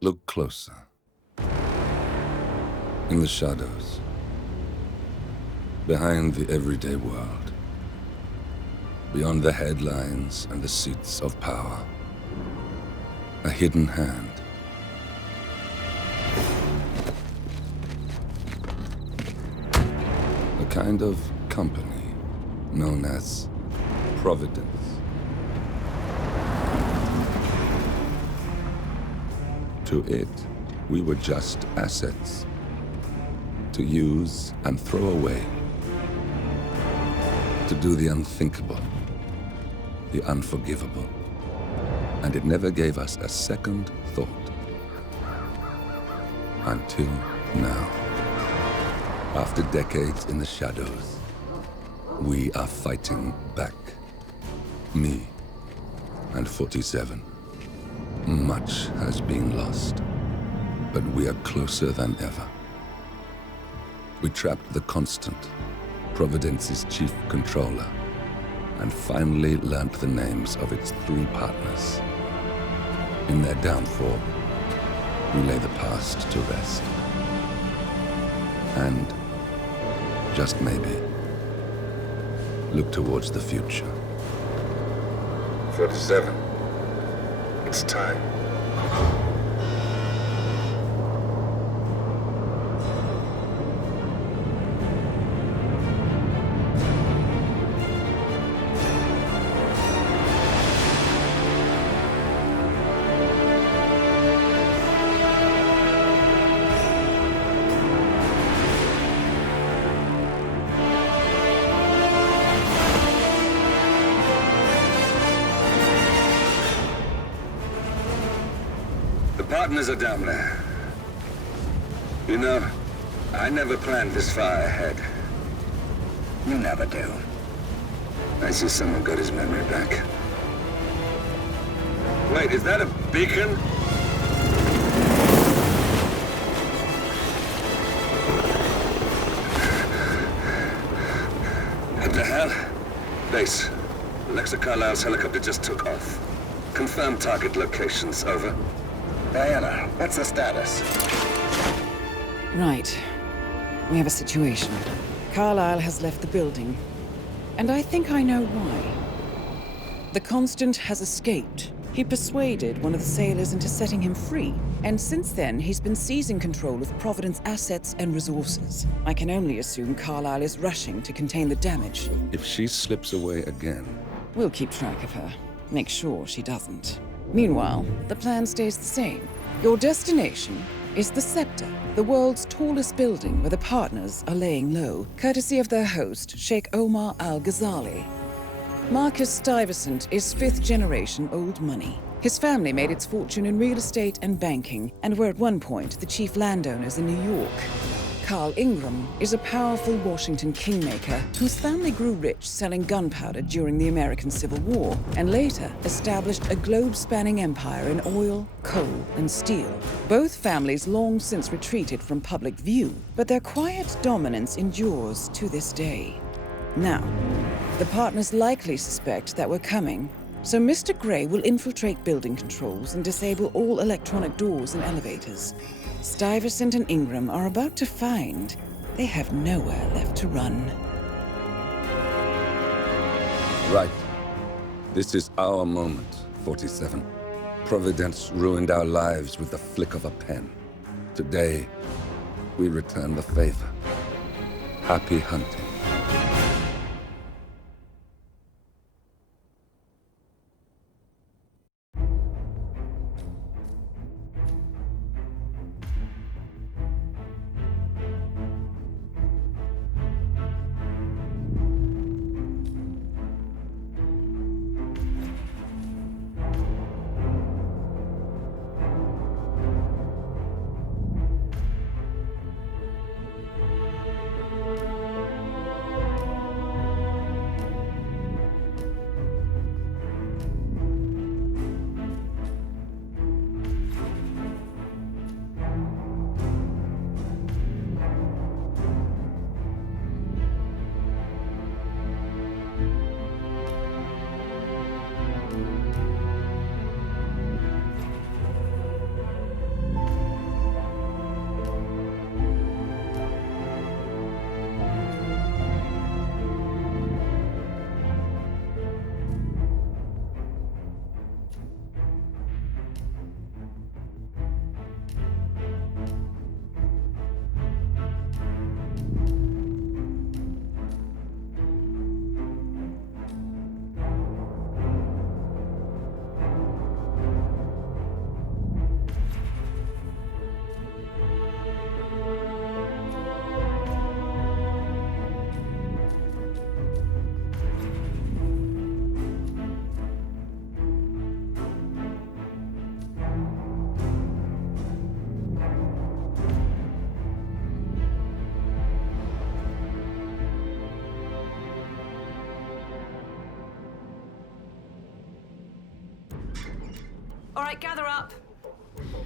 Look closer. In the shadows. Behind the everyday world. Beyond the headlines and the seats of power. A hidden hand. A kind of company known as Providence. To it, we were just assets. To use and throw away. To do the unthinkable. The unforgivable. And it never gave us a second thought. Until now. After decades in the shadows, we are fighting back. Me and 47. Much has been lost, but we are closer than ever. We trapped the Constant, Providence's chief controller, and finally learnt the names of its 3 partners. In their downfall, we lay the past to rest. And, just maybe, look towards the future. 47. It's time. Partners are down there. You know, I never planned this far ahead. You never do. I see someone got his memory back. Wait, is that a beacon? What the hell? Base. Alexa Carlisle's helicopter just took off. Confirm target locations, over. Diana, what's the status? Right. We have a situation. Carlisle has left the building. And I think I know why. The Constant has escaped. He persuaded one of the sailors into setting him free. And since then, he's been seizing control of Providence assets and resources. I can only assume Carlisle is rushing to contain the damage. If she slips away again... We'll keep track of her. Make sure she doesn't. Meanwhile, the plan stays the same. Your destination is the Scepter, the world's tallest building where the partners are laying low, courtesy of their host, Sheikh Omar Al-Ghazali. Marcus Stuyvesant is 5th-generation old money. His family made its fortune in real estate and banking, and were at one point the chief landowners in New York. Carl Ingram is a powerful Washington kingmaker whose family grew rich selling gunpowder during the American Civil War, and later established a globe-spanning empire in oil, coal, and steel. Both families long since retreated from public view, but their quiet dominance endures to this day. Now, the partners likely suspect that we're coming, so Mr. Gray will infiltrate building controls and disable all electronic doors and elevators. Stuyvesant and Ingram are about to find they have nowhere left to run. Right. This is our moment, 47. Providence ruined our lives with the flick of a pen. Today, we return the favor. Happy hunting. All right, gather up.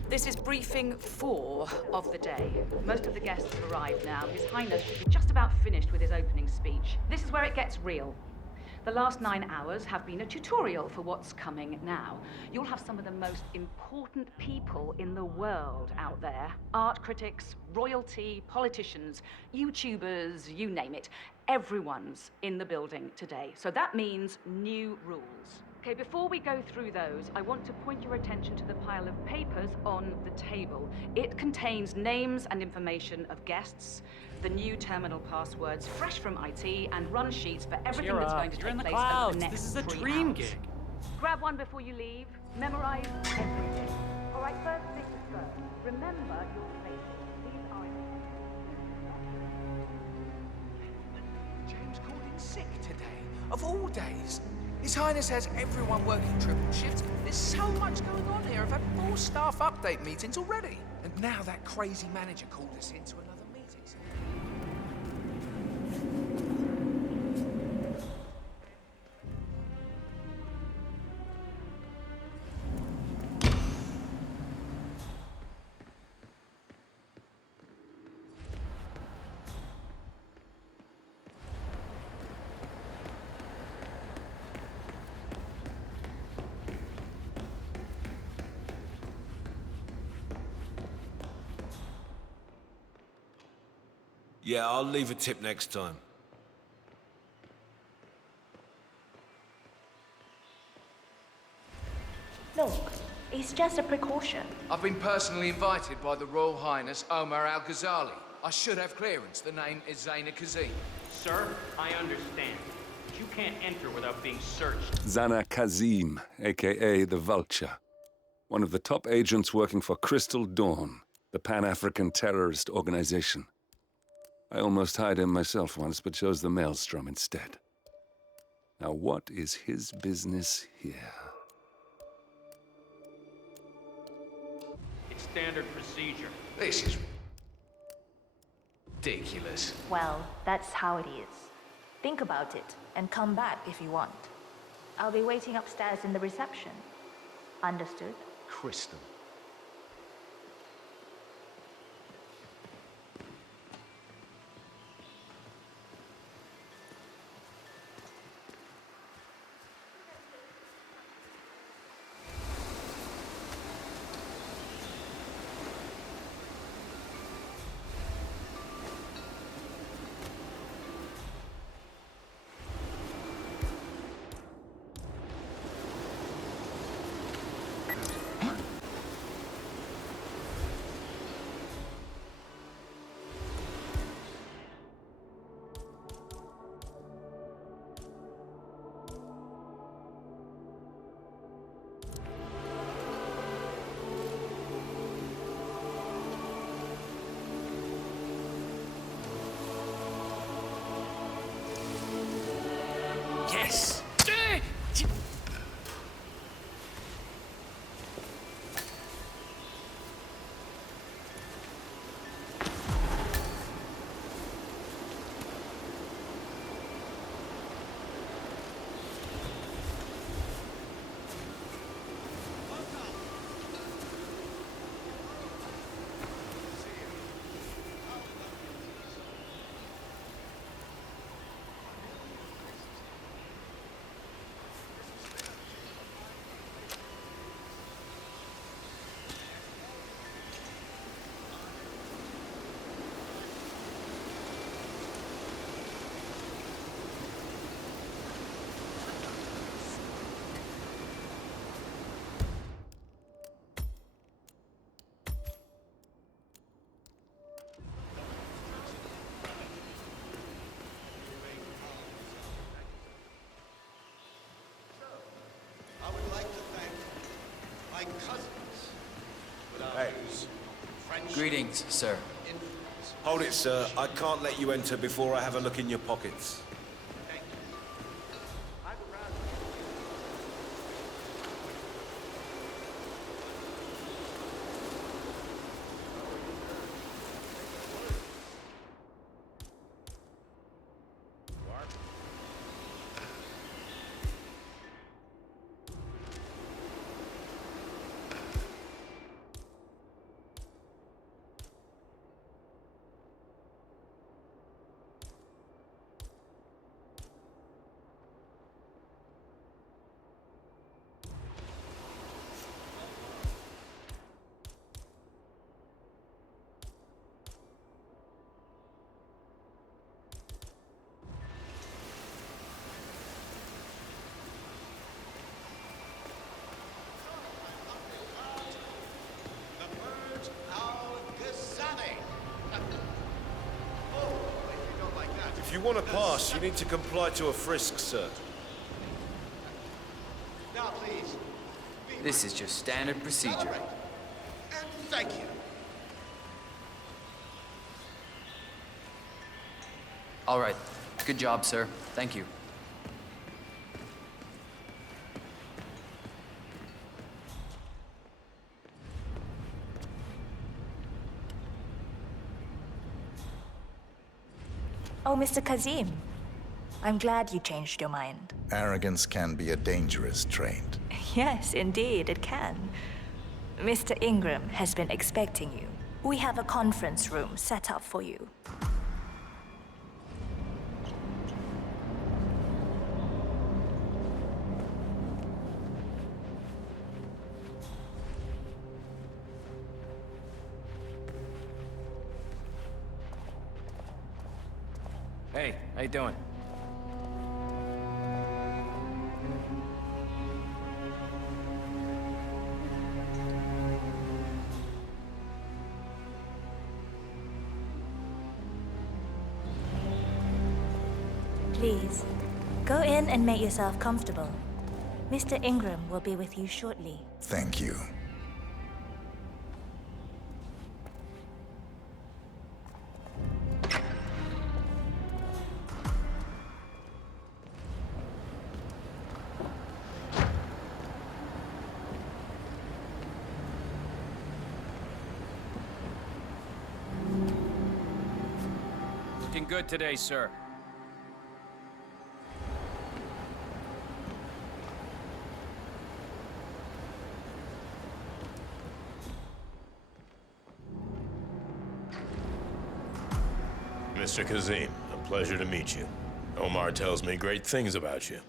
This is briefing 4 of the day. Most of the guests have arrived now. His Highness should be just about finished with his opening speech. This is where it gets real. The last 9 hours have been a tutorial for what's coming now. You'll have some of the most important people in the world out there. Art critics, royalty, politicians, YouTubers, you name it. Everyone's in the building today. So that means new rules. Okay, before we go through those, I want to point your attention to the pile of papers on the table. It contains names and information of guests, the new terminal passwords, fresh from IT, and run sheets for everything that's going to take place over the next 3 hours. This is a dream gig. Grab one before you leave. Memorize everything. All right, first things first. Remember your places. These are... James called in sick today, of all days. His Highness has everyone working triple shifts. There's so much going on here. I've had 4 staff update meetings already. And now that crazy manager called us into another meeting. Yeah, I'll leave a tip next time. Look, it's just a precaution. I've been personally invited by the Royal Highness Omar Al-Ghazali. I should have clearance. The name is Zaina Kazim. Sir, I understand. But you can't enter without being searched. Zana Kazim, a.k.a. the Vulture. One of the top agents working for Crystal Dawn, the Pan-African terrorist organization. I almost hired him myself once, but chose the Maelstrom instead. Now what is his business here? It's standard procedure. This is ridiculous. Well, that's how it is. Think about it and come back if you want. I'll be waiting upstairs in the reception. Understood? Crystal. Yes! Hey. Greetings, sir. Hold it, sir. I can't let you enter before I have a look in your pockets. you want to pass, you need to comply to a frisk, sir. Now, please. This is just standard procedure. And thank you. All right. Good job, sir. Thank you. Oh, Mr. Kazim. I'm glad you changed your mind. Arrogance can be a dangerous trait. Yes, indeed, it can. Mr. Ingram has been expecting you. We have a conference room set up for you. Hey, how you doing? Please, go in and make yourself comfortable. Mr. Ingram will be with you shortly. Thank you. Looking good today, sir. Mr. Kazim, a pleasure to meet you. Omar tells me great things about you.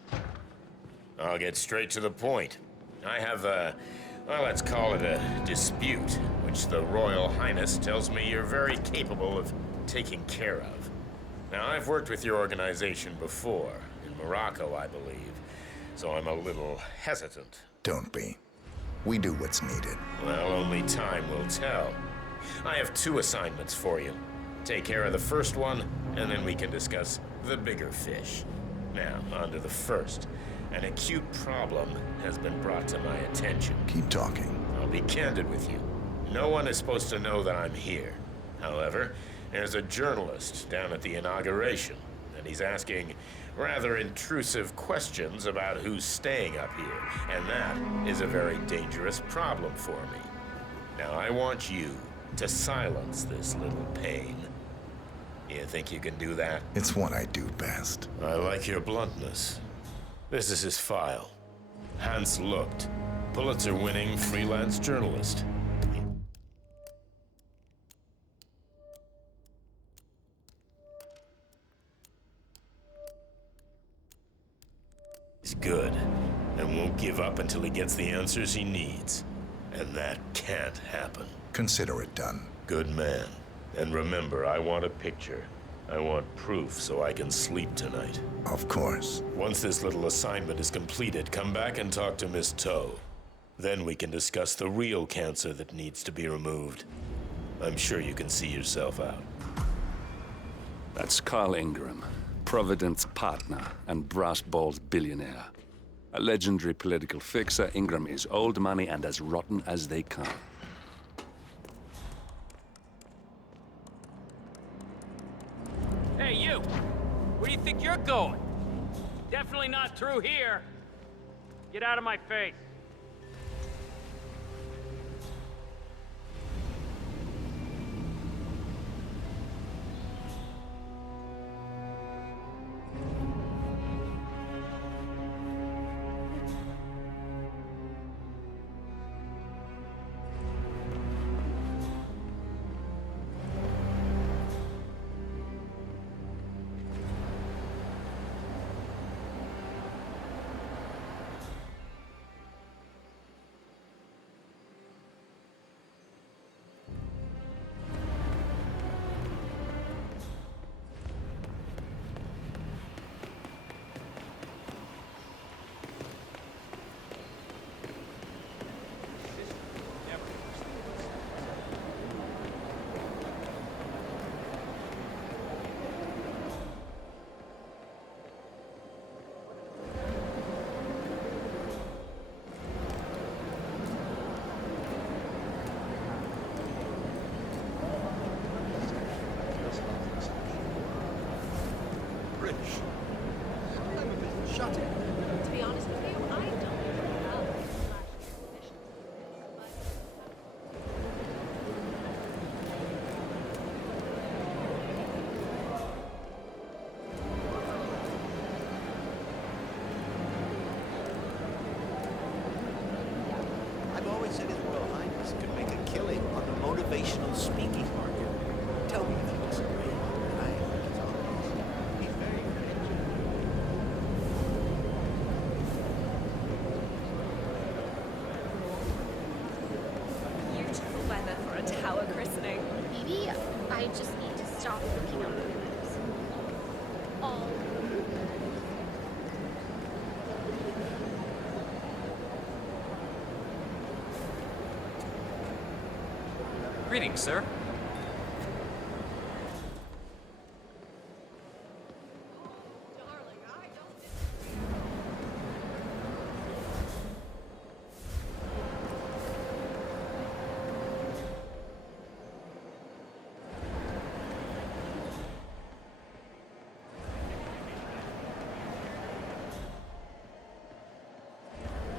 I'll get straight to the point. I have well, let's call it a dispute, which the Royal Highness tells me you're very capable of taking care of. Now, I've worked with your organization before, in Morocco, I believe, so I'm a little hesitant. Don't be. We do what's needed. Well, only time will tell. I have 2 assignments for you. Take care of the first one, and then we can discuss the bigger fish. Now, on to the first. An acute problem has been brought to my attention. Keep talking. I'll be candid with you. No one is supposed to know that I'm here. However, there's a journalist down at the inauguration, and he's asking rather intrusive questions about who's staying up here, and that is a very dangerous problem for me. Now, I want you to silence this little pain. You think you can do that? It's what I do best. I like your bluntness. This is his file. Hans Lucht, Pulitzer-winning freelance journalist. He's good, and won't give up until he gets the answers he needs. And that can't happen. Consider it done. Good man. And remember, I want a picture. I want proof so I can sleep tonight. Of course. Once this little assignment is completed, come back and talk to Miss Toe. Then we can discuss the real cancer that needs to be removed. I'm sure you can see yourself out. That's Carl Ingram, Provident's partner and brass balls billionaire. A legendary political fixer, Ingram is old money and as rotten as they come. Hey, you! Where do you think you're going? Definitely not through here. Get out of my face. I've always said His Royal Highness could make a killing on the motivational speaking market. Tell me if you disagree. I think it's obvious. He's very credentialed. Beautiful weather for a tower christening. Maybe I just need to stop looking up the windows. All Greetings, sir.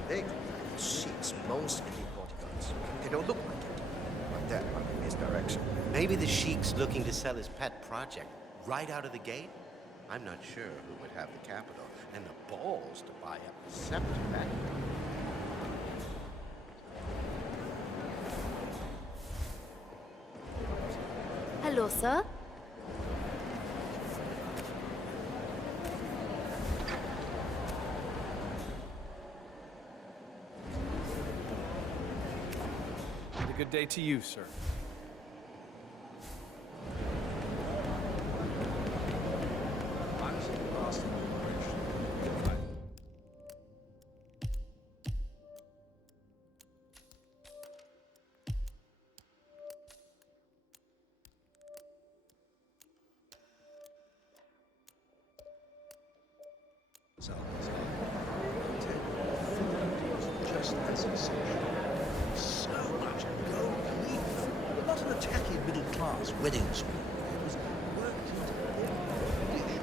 Big sheets, most Indian bodyguards. They don't look like it. But that might be misdirection. Maybe the Sheik's looking to sell his pet project right out of the gate? I'm not sure who would have the capital and the balls to buy up the scepter back. Hello, sir. And a good day to you, sir. Just as essential. So much gold leaf. But not an tacky middle-class wedding school. It was worked into every dish.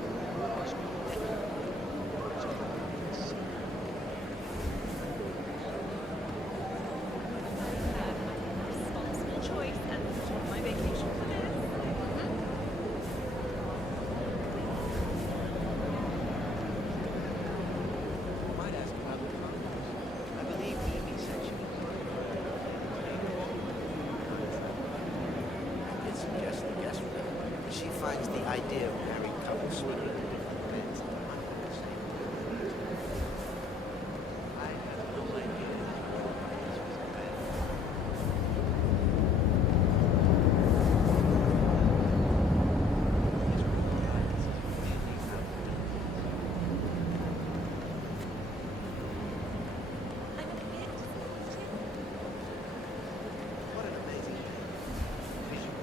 Responsible choice and took my vacation for this. Might ask about the contract. I believe Evie said she was I did suggest the guest room, but she finds the idea of married couples sweeter than beds. I have no idea. What an amazing vision.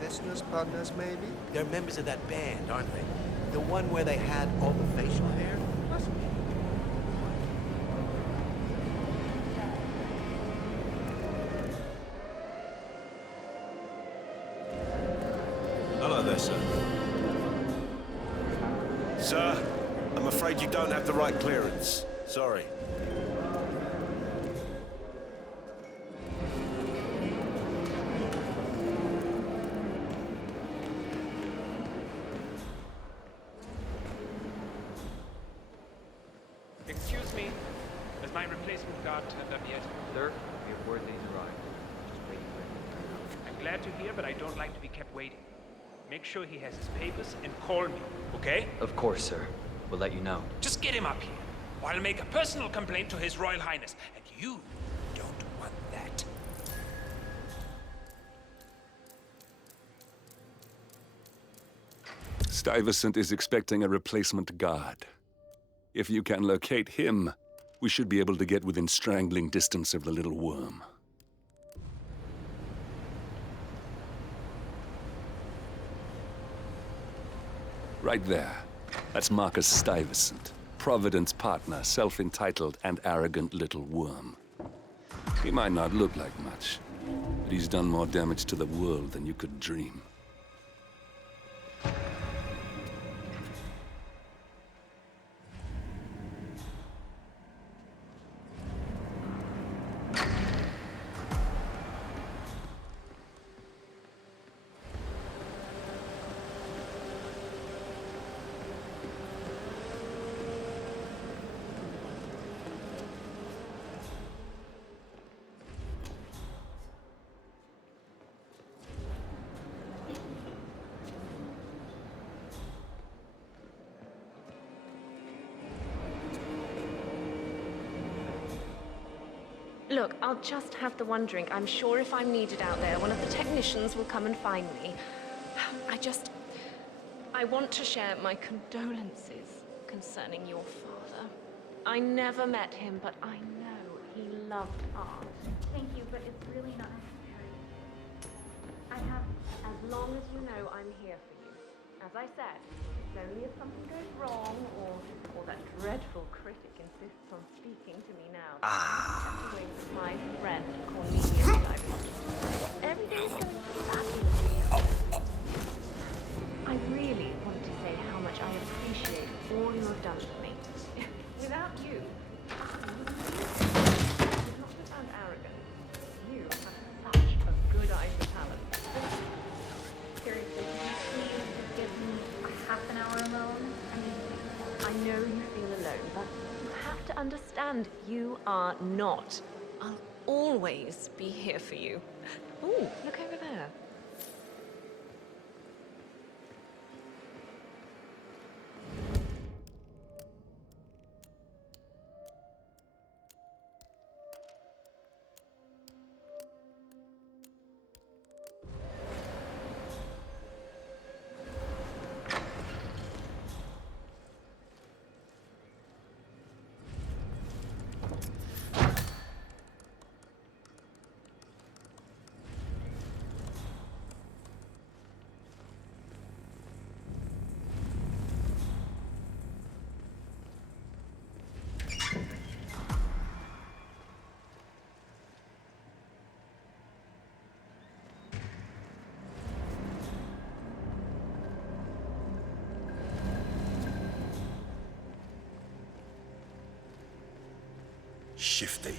Business partners, maybe? They're members of that band, aren't they? The one where they had all the facial hair? Must be. Hello there, sir. Sir, I'm afraid you don't have the right clearance. Sorry. Excuse me. Has my replacement guard turned up yet? Sir, we have word that he's arrived. Just waiting for him to turn up. I'm glad to hear, but I don't like to be kept waiting. Make sure he has his papers and call me, okay? Of course, sir. We'll let you know. Just get him up here, or I'll make a personal complaint to His Royal Highness, and you don't want that. Stuyvesant is expecting a replacement guard. If you can locate him, we should be able to get within strangling distance of the little worm. Right there. That's Marcus Stuyvesant, Providence partner, self-entitled and arrogant little worm. He might not look like much, but he's done more damage to the world than you could dream. Look, I'll just have the one drink. I'm sure if I'm needed out there, one of the technicians will come and find me. I want to share my condolences concerning your father. I never met him, but I know he loved art. Thank you, but it's really not necessary. As long as you know I'm here for you. As I said, it's only if something goes wrong or that dreadful critic insists on speaking to me now. With my friend Cornelius. Everything's going to be fabulous. I really want to say how much I appreciate all you have done for me. Without you, I would not have found arrogant. You have such a good eye for talent. Seriously, can you please give me half an hour alone? I know you feel alone, but you have to understand you are not. I'll always be here for you. Ooh, look over there. Shifty.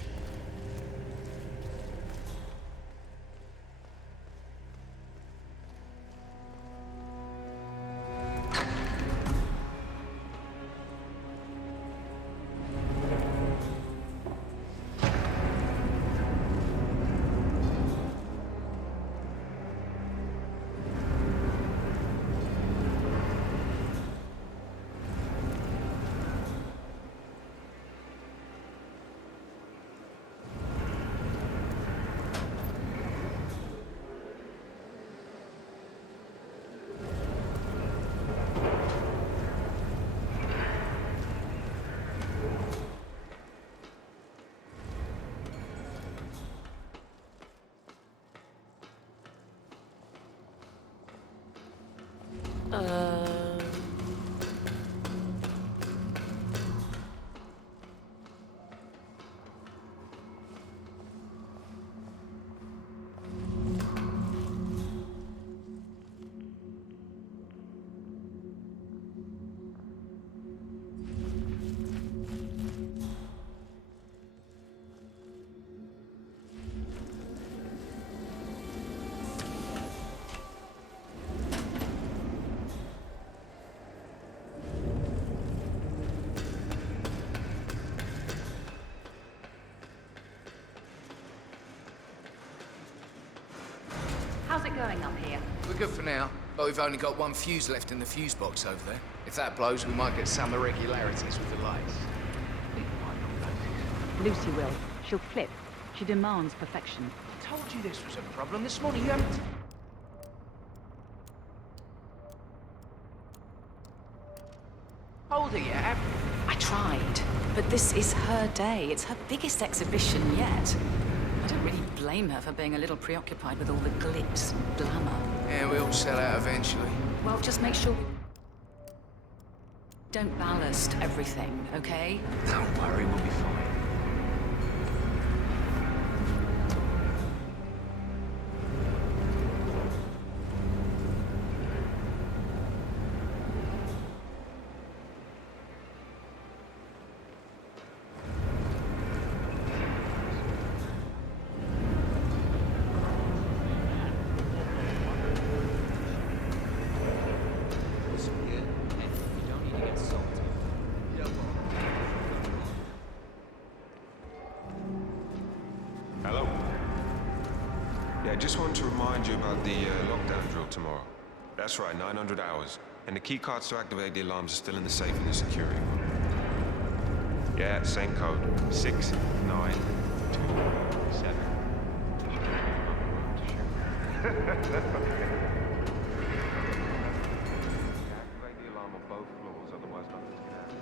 How's it going up here? We're good for now, but we've only got one fuse left in the fuse box over there. If that blows, we might get some irregularities with the lights. Lucy will. She'll flip. She demands perfection. I told you this was a problem this morning. You haven't... Hold it, yeah? I tried, but this is her day. It's her biggest exhibition yet. I don't really blame her for being a little preoccupied with all the glitz and glamour. Yeah, we all sell out eventually. Well, just make sure... Don't ballast everything, okay? Don't worry, we'll be fine. Hello? Yeah, just wanted to remind you about the lockdown drill tomorrow. That's right, 900 hours. And the keycards to activate the alarms are still in the safe in the security room. Yeah, same code. 6927. Activate the alarm on both floors, otherwise nothing can happen.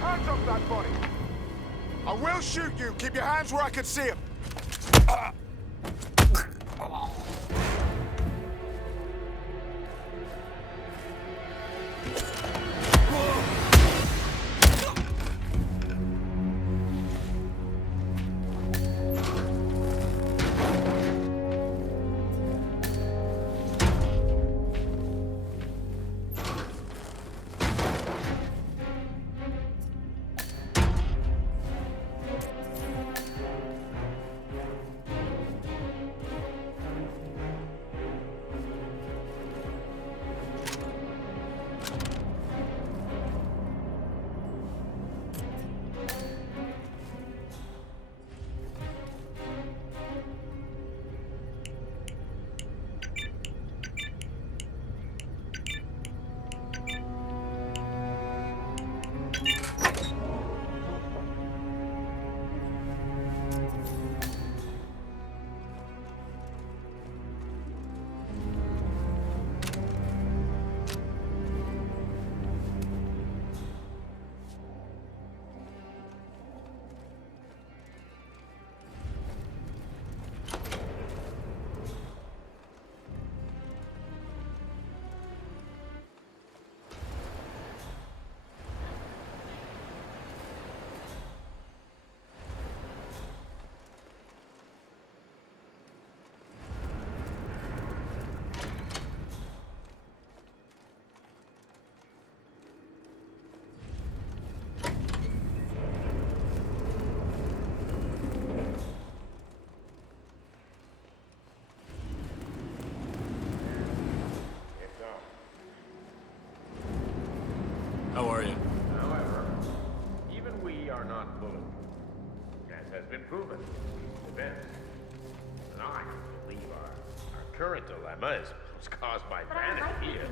Hands off that body! I will shoot you! Keep your hands where I can see them! How are you? However, even we are not bulletproof, as has been proven in these events. And I believe our current dilemma is caused by vanity or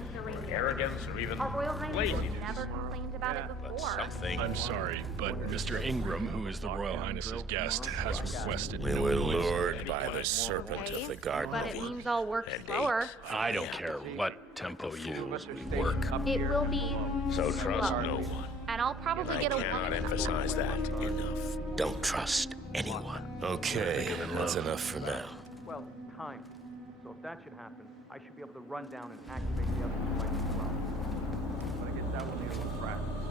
arrogance or even Our Royal Highness laziness. never complained about it But before. something. I'm sorry, but Mr. Ingram, who is the Royal Highness's guest, has requested We no were noise at lured any by time. the serpent of the Garden But of it Eden. means I'll work and slower. I don't care what tempo you work. It will be So trust slow. no one. And I'll probably I get a cannot one. emphasize that enough. Don't trust anyone. Okay, that's enough for now. Well, time. So if that should happen, I should be able to run down and activate the other device as well. But I guess that will need a little practice.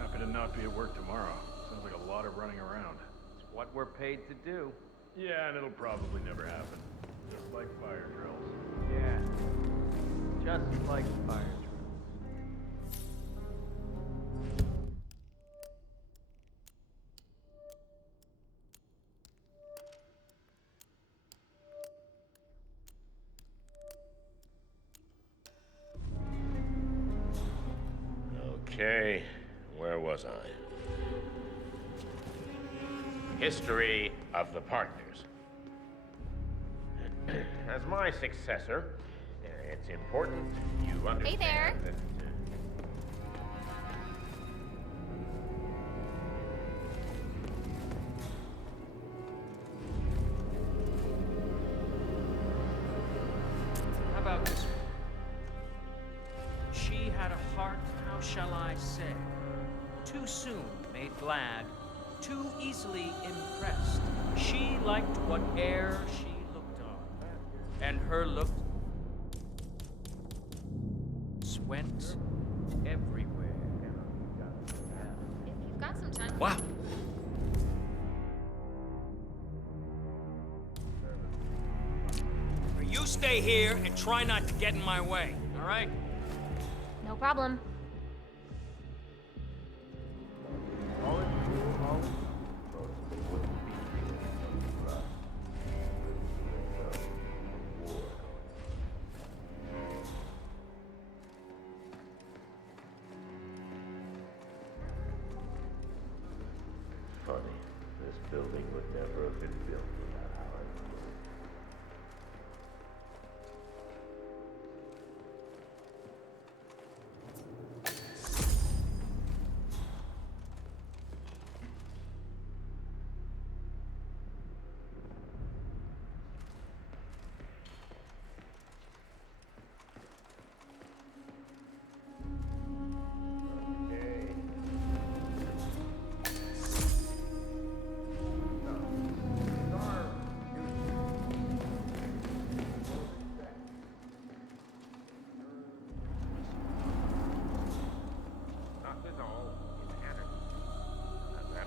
Happy to not be at work tomorrow. Sounds like a lot of running around. It's what we're paid to do. Yeah, and it'll probably never happen. Just like fire drills. Yeah. Just like fire drills. Okay, where was I? History of the Partners. As my successor, it's important you understand there. that... shall I say? Too soon made glad, too easily impressed. She liked whate'er she looked on, and her look went everywhere. If you've got some time. Wow. You stay here and try not to get in my way, all right? No problem. Funny, this building would never have been built without our input.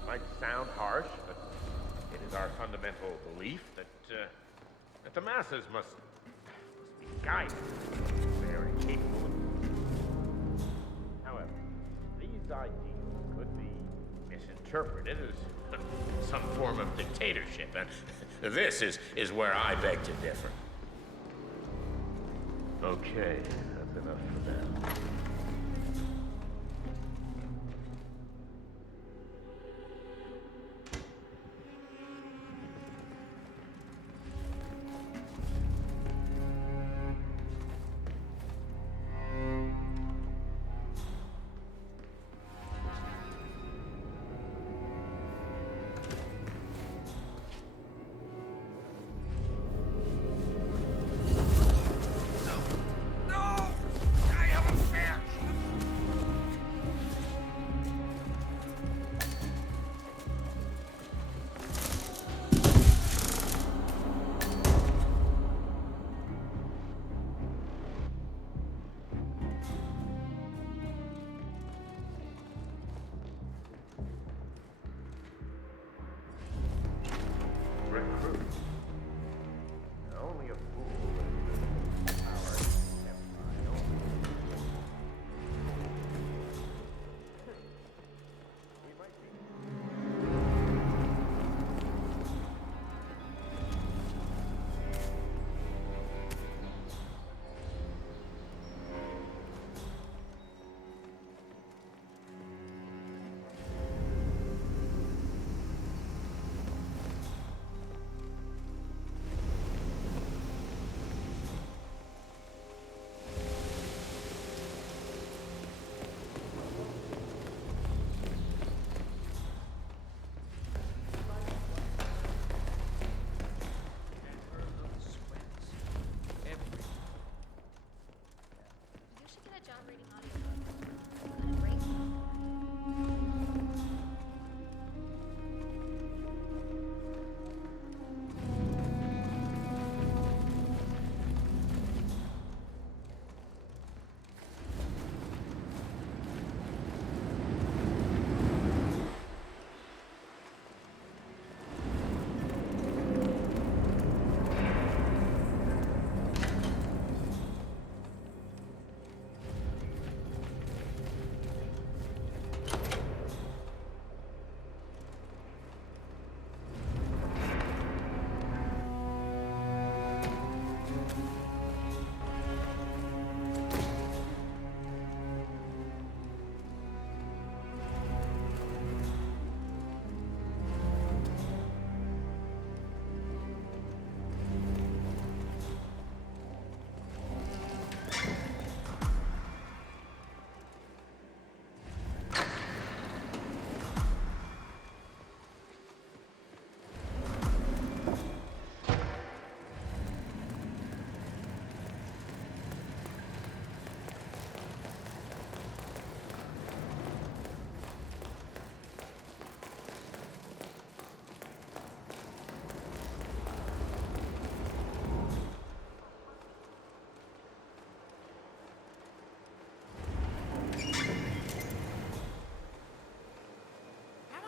Might sound harsh, but it is our fundamental belief that the masses must be guided. They are incapable of... However, these ideals could be misinterpreted as some form of dictatorship, and this is where I beg to differ. Okay, that's enough for now.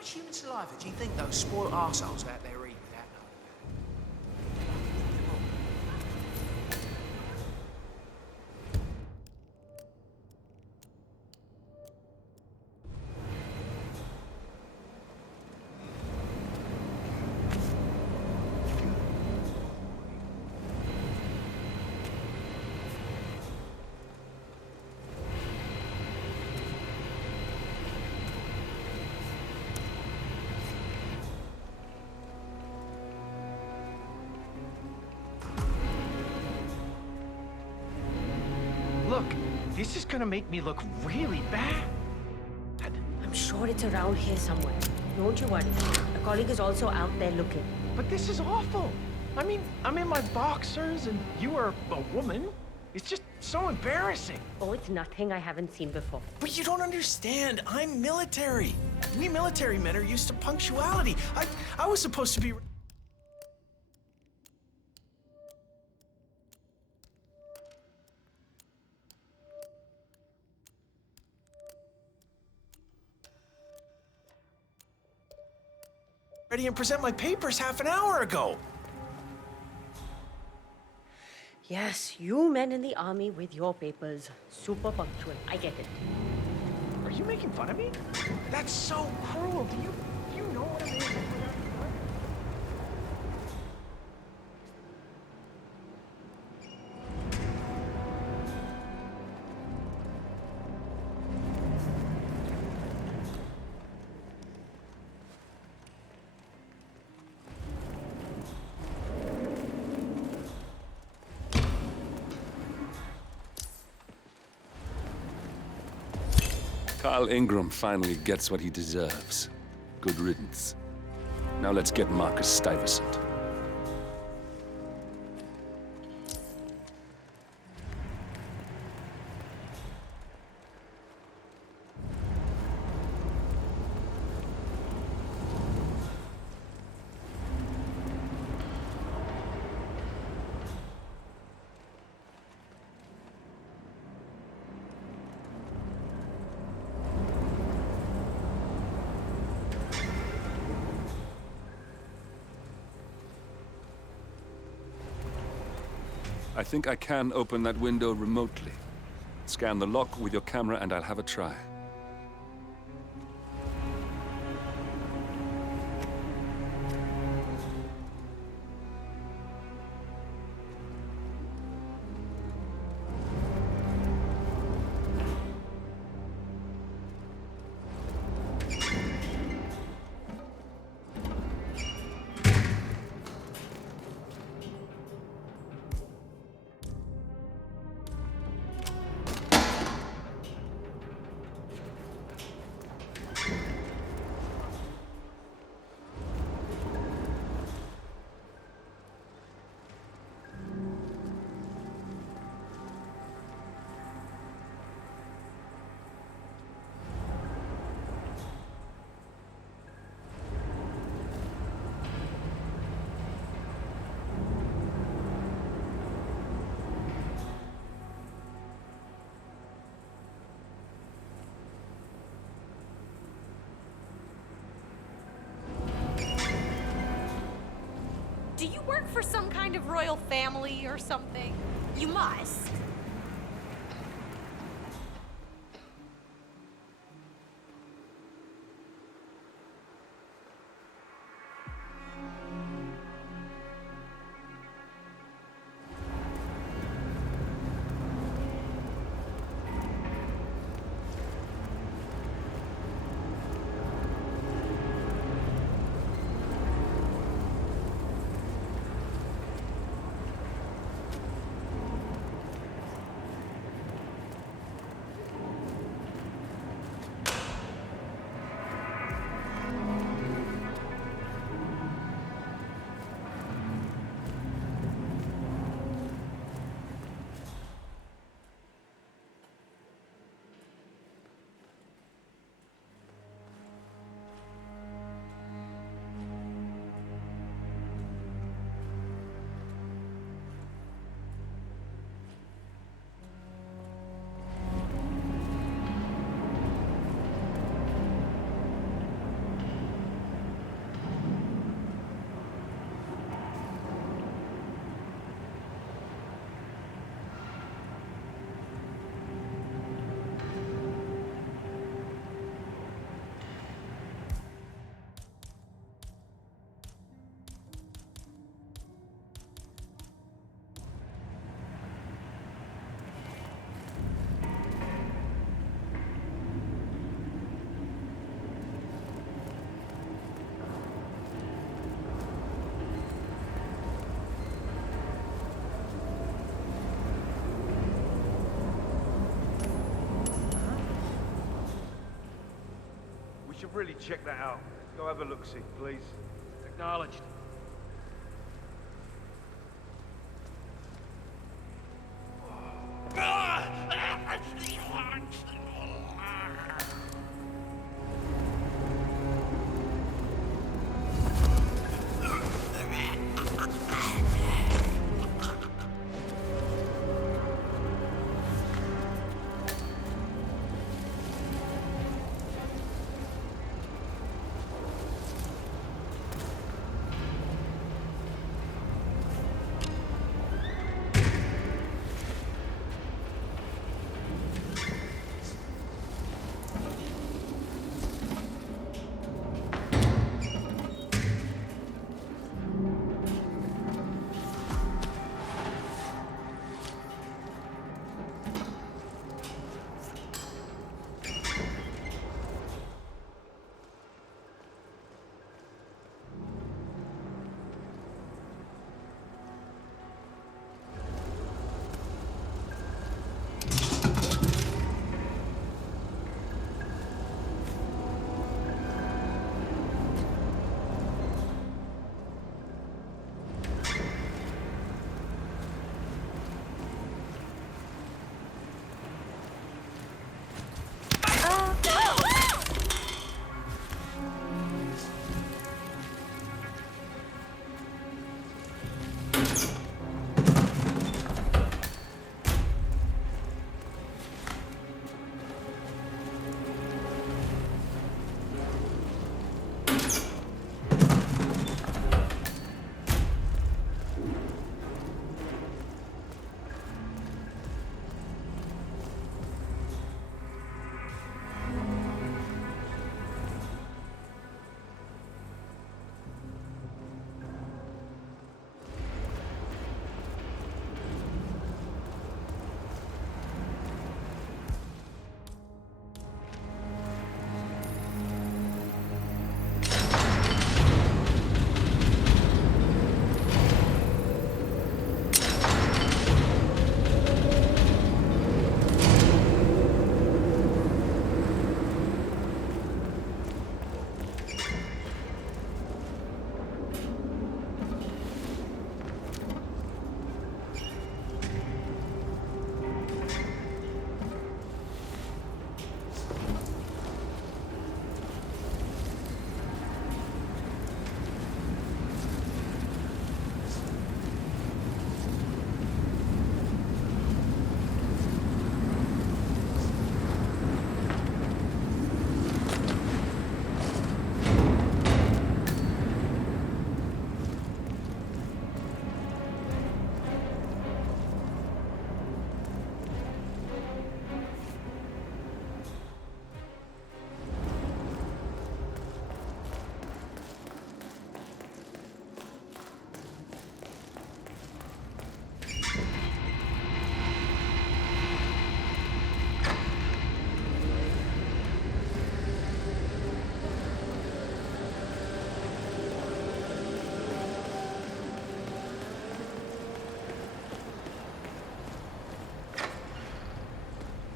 much human saliva do you think those spoiled arseholes out there eat without knowing? Look, this is gonna make me look really bad. I'm sure it's around here somewhere. Don't you worry. A colleague is also out there looking. But this is awful. I mean, I'm in my boxers and you are a woman. It's just so embarrassing. Oh, it's nothing I haven't seen before. But you don't understand. I'm military. We military men are used to punctuality. I was supposed to be... ready and present my papers half an hour ago. Yes, you men in the army with your papers. Super punctual. I get it. Are you making fun of me? That's so cruel. Do you know what I mean? Carl Ingram finally gets what he deserves. Good riddance. Now let's get Marcus Stuyvesant. I think I can open that window remotely. Scan the lock with your camera and I'll have a try. Do you work for some kind of royal family or something? You must. should really check that out. Go have a look-see, please. Acknowledged.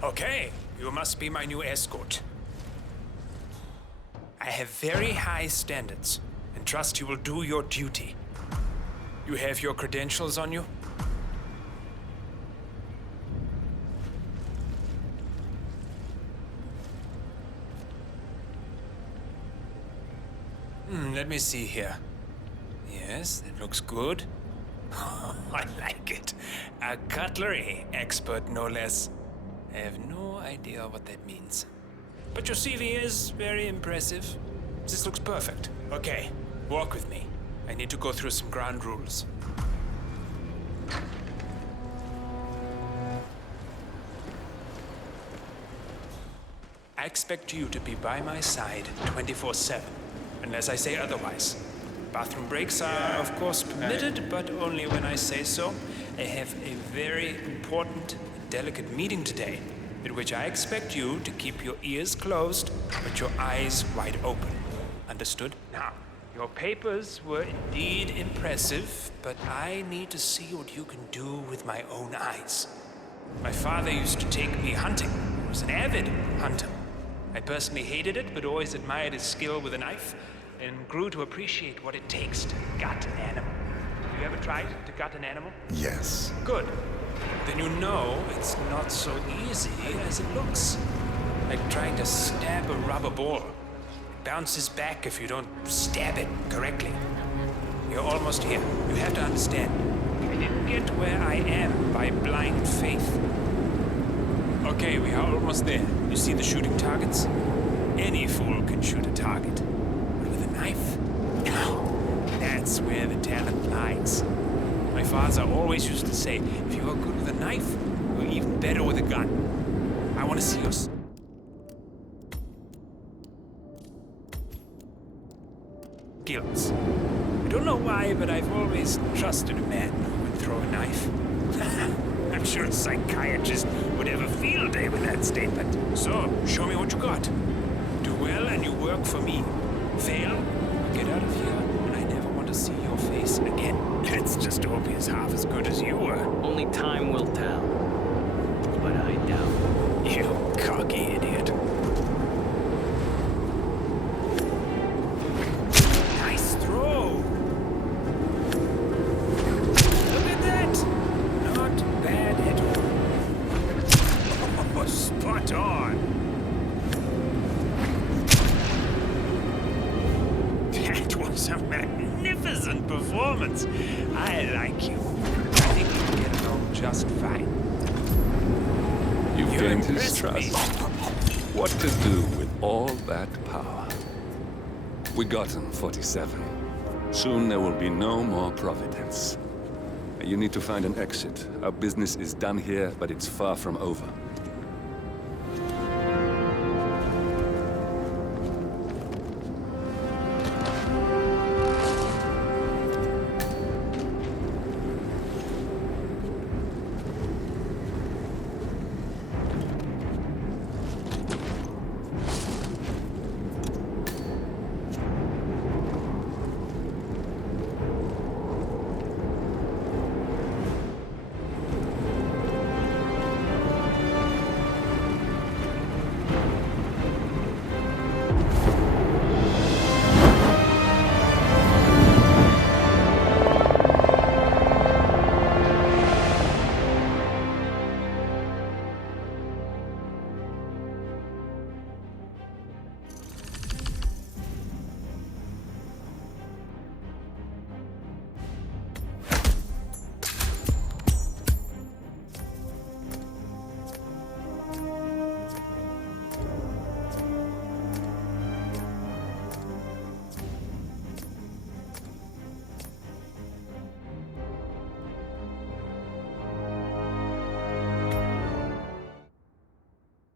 Okay, you must be my new escort. I have very high standards and trust you will do your duty. You have your credentials on you? Let me see here. Yes, that looks good. I like it. A cutlery expert, no less. I have no idea what that means. But your CV is very impressive. This looks perfect. Okay, walk with me. I need to go through some ground rules. I expect you to be by my side 24/7, unless I say otherwise. Bathroom breaks are, of course, permitted, but only when I say so. I have a very important, delicate meeting today, at which I expect you to keep your ears closed, but your eyes wide open. Understood? Now, your papers were indeed impressive, but I need to see what you can do with my own eyes. My father used to take me hunting. He was an avid hunter. I personally hated it, but always admired his skill with a knife, and grew to appreciate what it takes to gut an animal. Have you ever tried to gut an animal? Yes. Good. Then you know it's not so easy as it looks. Like trying to stab a rubber ball. It bounces back if you don't stab it correctly. You're almost here. You have to understand. I didn't get where I am by blind faith. Okay, we are almost there. You see the shooting targets? Any fool can shoot a target. But with a knife? That's where the talent lies. My father always used to say, if you are good with a knife, you're even better with a gun. I want to see your skills. I don't know why, but I've always trusted a man who would throw a knife. I'm sure a psychiatrist would have a field day with that statement. So, show me what you got. Do well and you work for me. Fail, get out of here, and I never want to see your face again. Let's just hope he's half as good as you were. Only time will tell. But I doubt. You cocky idiot. Nice throw. Look at that. Not bad at all. Oh, spot on. That was a magnificent performance. I like you. I think we can get along just fine. You've You gained his impressed trust. me. What to do with all that power? We got him, 47. Soon there will be no more Providence. You need to find an exit. Our business is done here, but it's far from over.